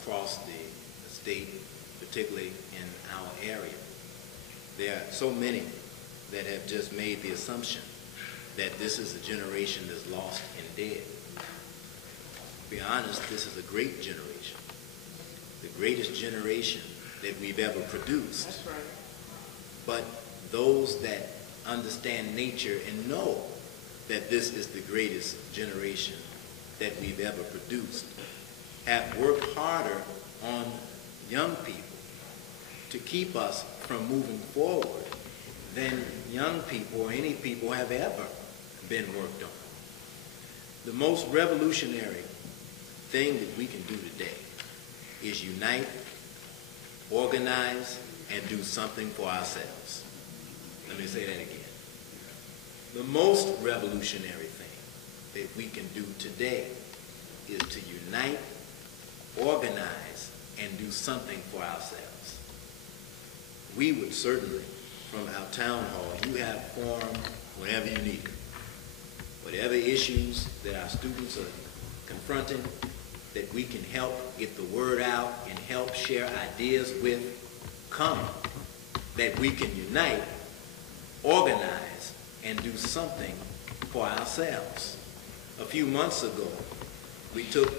across the state, particularly in our area. There are so many that have just made the assumption that this is a generation that's lost and dead. To be honest, this is a great generation, the greatest generation that we've ever produced. That's right. But those that understand nature and know that this is the greatest generation that we've ever produced have worked harder on young people to keep us from moving forward than young people or any people have ever been worked on. The most revolutionary thing that we can do today is unite, organize, and do something for ourselves. Let me say that again. The most revolutionary thing that we can do today is to unite, organize, and do something for ourselves. We would certainly, from our town hall, you have forum whenever you need it. Whatever issues that our students are confronting, that we can help get the word out and help share ideas with, come, that we can unite, organize, and do something for ourselves. A few months ago, we took,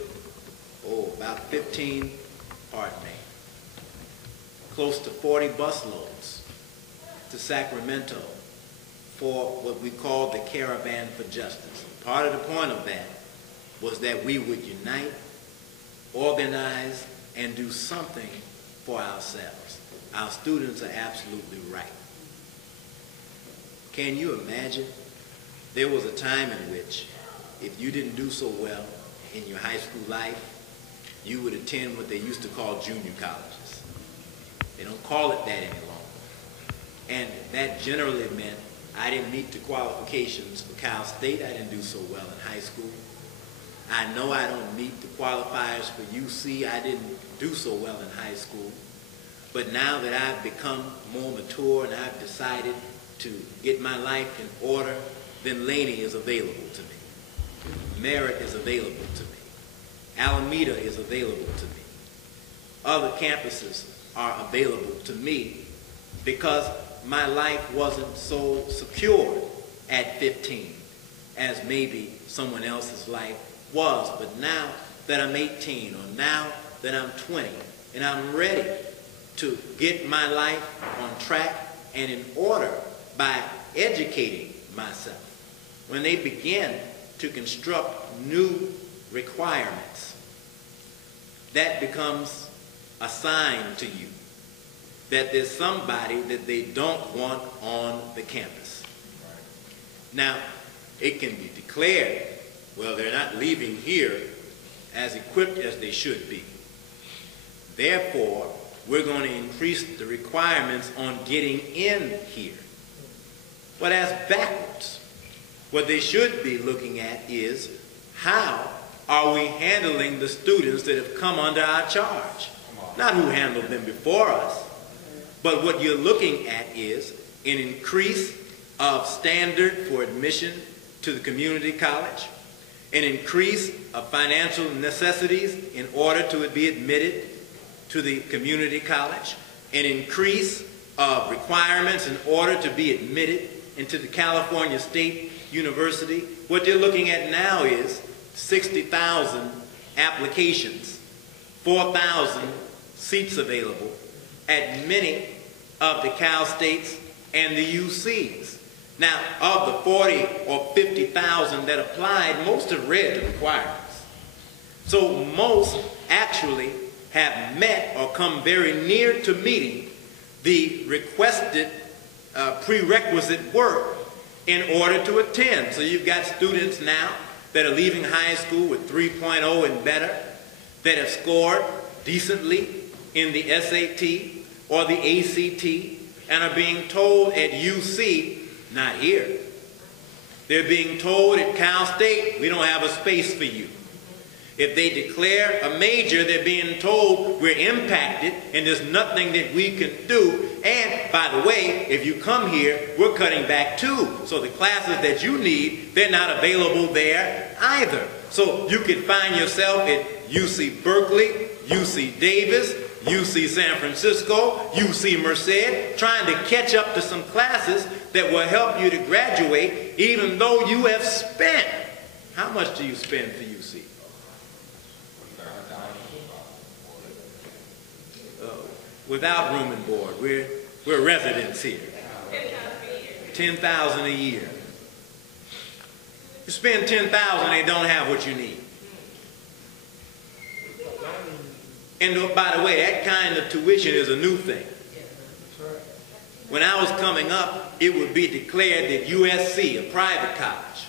about 15, close to 40 bus loads to Sacramento for what we call the Caravan for Justice. Part of the point of that was that we would unite, organize, and do something for ourselves. Our students are absolutely right. Can you imagine? There was a time in which if you didn't do so well in your high school life, you would attend what they used to call junior colleges. They don't call it that any longer. And that generally meant I didn't meet the qualifications for Cal State. I didn't do so well in high school. I know I don't meet the qualifiers for UC. I didn't do so well in high school. But now that I've become more mature and I've decided to get my life in order, then Laney is available to me. Merritt is available to me. Alameda is available to me. Other campuses are available to me because my life wasn't so secure at 15 as maybe someone else's life was. But now that I'm 18 or now that I'm 20 and I'm ready to get my life on track and in order by educating myself, when they begin to construct new requirements, that becomes a sign to you that there's somebody that they don't want on the campus. Now, it can be declared, well, they're not leaving here as equipped as they should be. Therefore, we're going to increase the requirements on getting in here. Well, that's backwards. What they should be looking at is how are we handling the students that have come under our charge? Not who handled them before us, but what you're looking at is an increase of standard for admission to the community college, an increase of financial necessities in order to be admitted to the community college, an increase of requirements in order to be admitted into the California State University. What they're looking at now is 60,000 applications, 4,000 seats available at many of the Cal States and the UCs. Now, of the 40 or 50,000 that applied, most have read the requirements. So most actually have met or come very near to meeting the requested prerequisite work in order to attend. So you've got students now that are leaving high school with 3.0 and better, that have scored decently in the SAT or the ACT and are being told at UC, not here. They're being told at Cal State, we don't have a space for you. If they declare a major, they're being told we're impacted and there's nothing that we can do. And by the way, if you come here, we're cutting back too. So the classes that you need, they're not available there either. So you could find yourself at UC Berkeley UC Davis, UC San Francisco, UC Merced, trying to catch up to some classes that will help you to graduate even though you have spent. How much do you spend for UC? Without room and board, we're residents here. $10,000 a year. You spend $10,000, they don't have what you need. And by the way, that kind of tuition is a new thing. When I was coming up, it would be declared that USC, a private college,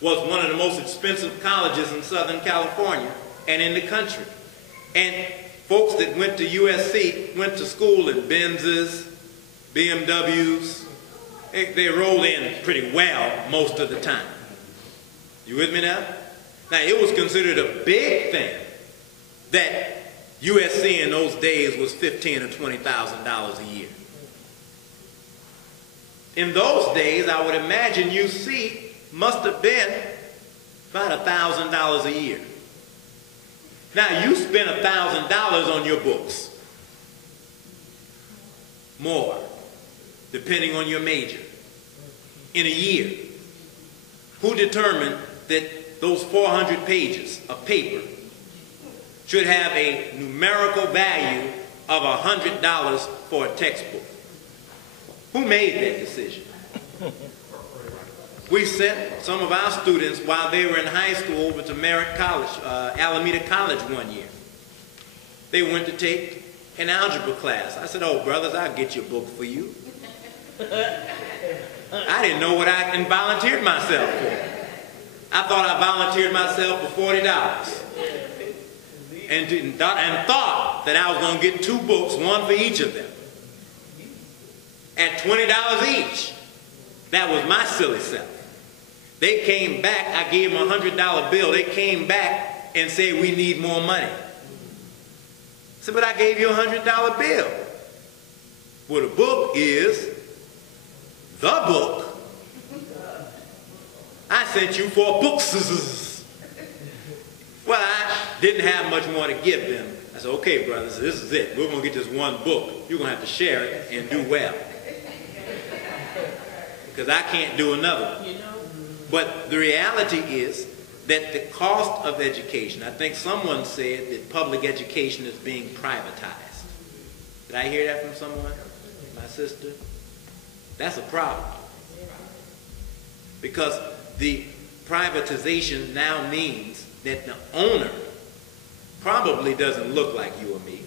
was one of the most expensive colleges in Southern California and in the country. And folks that went to USC went to school in Benzes, BMWs. They rolled in pretty well most of the time. You with me now? Now, it was considered a big thing that USC in those days was $15,000 or $20,000 a year. In those days, I would imagine UC must have been about $1,000 a year. Now, you spend $1,000 on your books. More, depending on your major, in a year. Who determined that those 400 pages of paper should have a numerical value of $100 for a textbook? Who made that decision? We sent some of our students while they were in high school over to Merritt College, Alameda College one year. They went to take an algebra class. I said, "Oh, brothers, I'll get your book for you." I didn't know what I volunteered myself for. I thought I volunteered myself for $40 and thought that I was going to get 2 books, one for each of them, at $20 each. That was my silly self. They came back, I gave them a $100 bill. They came back and said, "We need more money." I said, "But I gave you a $100 bill." Well, the book is the book. I sent you 4 books. Well, I didn't have much more to give them. I said, "Okay, brothers, this is it. We're going to get this one book. You're going to have to share it and do well, because I can't do another one." But the reality is that the cost of education, I think someone said that public education is being privatized. Did I hear that from someone? My sister? That's a problem. Because the privatization now means that the owner probably doesn't look like you or me,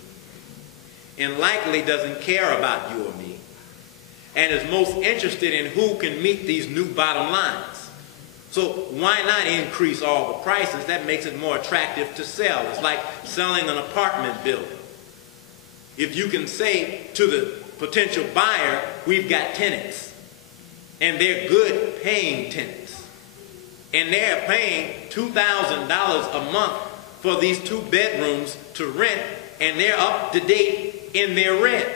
and likely doesn't care about you or me, and is most interested in who can meet these new bottom lines. So why not increase all the prices? That makes it more attractive to sell. It's like selling an apartment building. If you can say to the potential buyer, "We've got tenants, and they're good paying tenants, and they're paying $2,000 a month for these 2 bedrooms to rent, and they're up to date in their rent."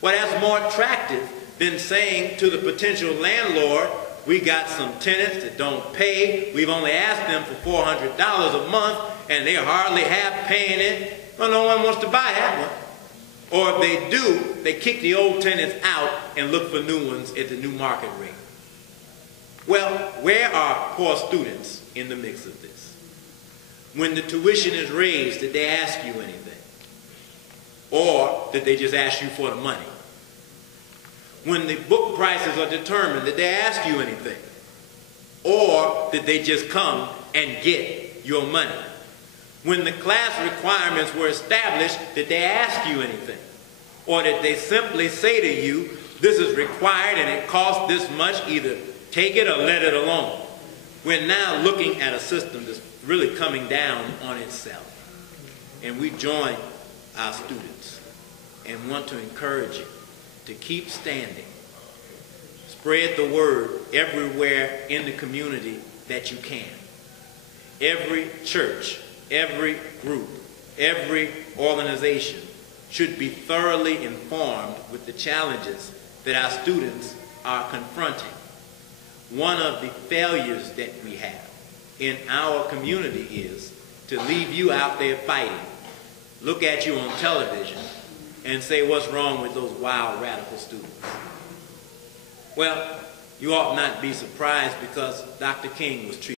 Well, that's more attractive than saying to the potential landlord, "We got some tenants that don't pay. We've only asked them for $400 a month, and they're hardly half paying it." Well, no one wants to buy that one. Or if they do, they kick the old tenants out and look for new ones at the new market rate. Well, where are poor students in the mix of this? When the tuition is raised, did they ask you anything? Or did they just ask you for the money? When the book prices are determined, did they ask you anything? Or did they just come and get your money? When the class requirements were established, did they ask you anything? Or did they simply say to you, "This is required and it costs this much, either take it or let it alone"? We're now looking at a system that's really coming down on itself. And we join our students and want to encourage you to keep standing. Spread the word everywhere in the community that you can. Every church, every group, every organization should be thoroughly informed with the challenges that our students are confronting. One of the failures that we have in our community is to leave you out there fighting look at you on television and say, what's wrong with those wild radical students? Well, you ought not be surprised, because Dr. King was treated